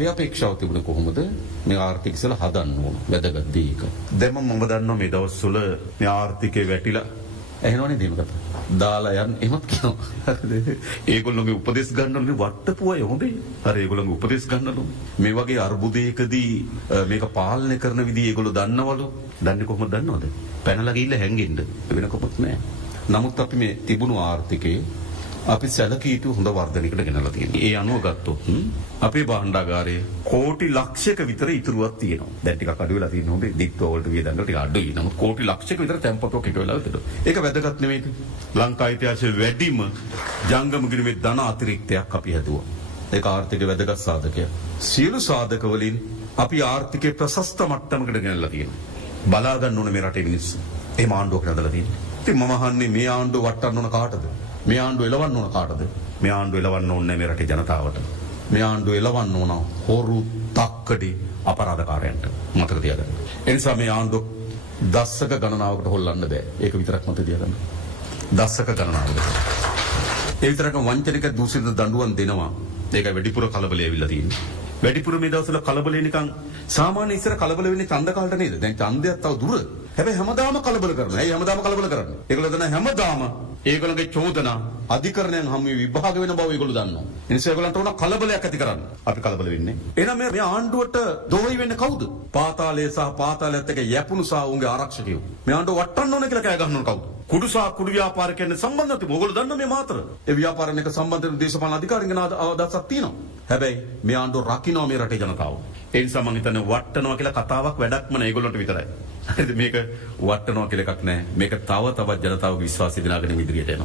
මේ අපේක්ෂාව තිබුණේ කොහොමද මේ ආර්ථික ඉස්සලා හදන්න ඕන වැදගත් දේ එක. දැන් මම දන්නවා මේ දවස්වල මේ ආර්ථිකේ වැටිලා එහෙනවනේ දෙම කතා. දාලා යන්න එහෙමත් කියනවා. ඒගොල්ලෝගේ උපදෙස් ගන්නවලු වට්ටපු අය හොඳේ. හරි ඒගොල්ලෝගේ උපදෙස් ගන්නවලු. මේ වගේ අර්බුදයකදී මේක පාලනය කරන විදිහ ඒගොල්ලෝ දන්නවලු. දන්නේ කොහොමද දන්නවද? පැනලා ගිහිල්ලා හැංගෙන්න. වෙන කොහොමත් නෑ. නමුත් අපි මේ තිබුණු ආර්ථිකේ අපි සැලකිය යුතු හොඳ වර්ධනයකට ගෙනලා තියෙනවා. ඒ අනුව ගත්තොත් අපේ භාණ්ඩාගාරයේ කෝටි ලක්ෂයක විතර ඉතුරුවක් තියෙනවා. දැන් ටිකක් අඩු වෙලා තියෙනවා. මේ දික්තෝ වලට වියදම් ටික අඩුයි. නමුත් කෝටි ලක්ෂයක විතර තැන්පතුවක් එක වෙලා තියෙනවා. ඒක වැදගත් නෙමෙයිද? ලංකා ඉතිහාසයේ වැඩිම ජංගම ගිණුමේ ධන අතිරික්තයක් අපි හැදුවා. ඒක ආර්ථික වැදගත් සාධකයක්. සියලු සාධක වලින් අපි ආර්ථිකයේ ප්‍රශස්ත මට්ටමකට ගෙනල්ලා තියෙනවා. බලා ගන්න ඕනේ මේ රටේ මිනිස්සු. එහෙම ආණ්ඩුවක් නදලා තියෙනවා. ඉතින් මම අහන්නේ මේ ආණ්ඩුව වටන්න ඕන කාටද? මේ ආණ්ඩුව එලවන්න ඕන කාටද? මේ ආණ්ඩුව එලවන්න ඕනේ මේ රටේ ජනතාවට. මේ ආණ්ඩුව එලවන්න ඕන හොරු තක්කඩි අපරාධකාරයන්ට. මතක තියාගන්න. ඒ නිසා මේ ආණ්ඩුව දශක ගණනාවකට හොල්ලන්න බෑ. ඒක විතරක් මතක තියාගන්න. දශක ගණනාවකට. ඒ විතරක් වංචනික දූෂිත දඬුවම් දෙනවා. ඒක වැඩිපුර කලබලය ඇවිල්ලා තියෙන්නේ. වැඩිපුර මේ දවස්වල කලබලේ නිකන් සාමාන්‍ය ඉස්සර කලබල වෙන්නේ ඡන්ද කාලට නේද? දැන් ඡන්දයක් තව දුර. හැබැයි හැමදාම කලබල කරනවා. ඇයි හැමදාම කලබල කරන්නේ? ඒගොල්ලෝ දන්න හැමදාම ඒගොල්ලෝගේ චෝදනා අධිකරණයෙන් හමු විභාග වෙන බව ඒගොල්ලෝ දන්නවා. ඒ නිසා ඒගොල්ලන්ට උන කලබලයක් ඇති කරන්න. අපි කලබල වෙන්නේ. එහෙනම් මේ ආණ්ඩුවට දෝහි වෙන්නේ කවුද? පාතාලය සහ පාතාලයත් එක්ක යැපුණු සහ උන්ගේ ආරක්ෂකයෝ. මේ ආණ්ඩුව වටන්න ඕන කියලා කෑ ගන්න ඕන කවුද? කුඩු සහ කුඩු ව්‍යාපාරිකයන් සම්බන්ධ නැති මොකද දන්න මේ මාතර. ඒ ව්‍යාපාරණ එක සම්බන්ධ වෙන දේශපාලන අධිකාරියන්ගේ අදහසක් තියෙනවා. හැබැයි මේ ආණ්ඩුව රකින්න මේ රටේ ජනතාව. ඒ නිසා මම හිතන්නේ වටනවා කියලා කතාවක් වැඩක්ම නෑ ඒගොල්ලන්ට විතරයි. හරිද මේක වටනවා කියලා එකක් නෑ. මේක තව තවත් ජනතාවගේ විශ්වාසය දිනාගෙන ඉදිරියට යනවා.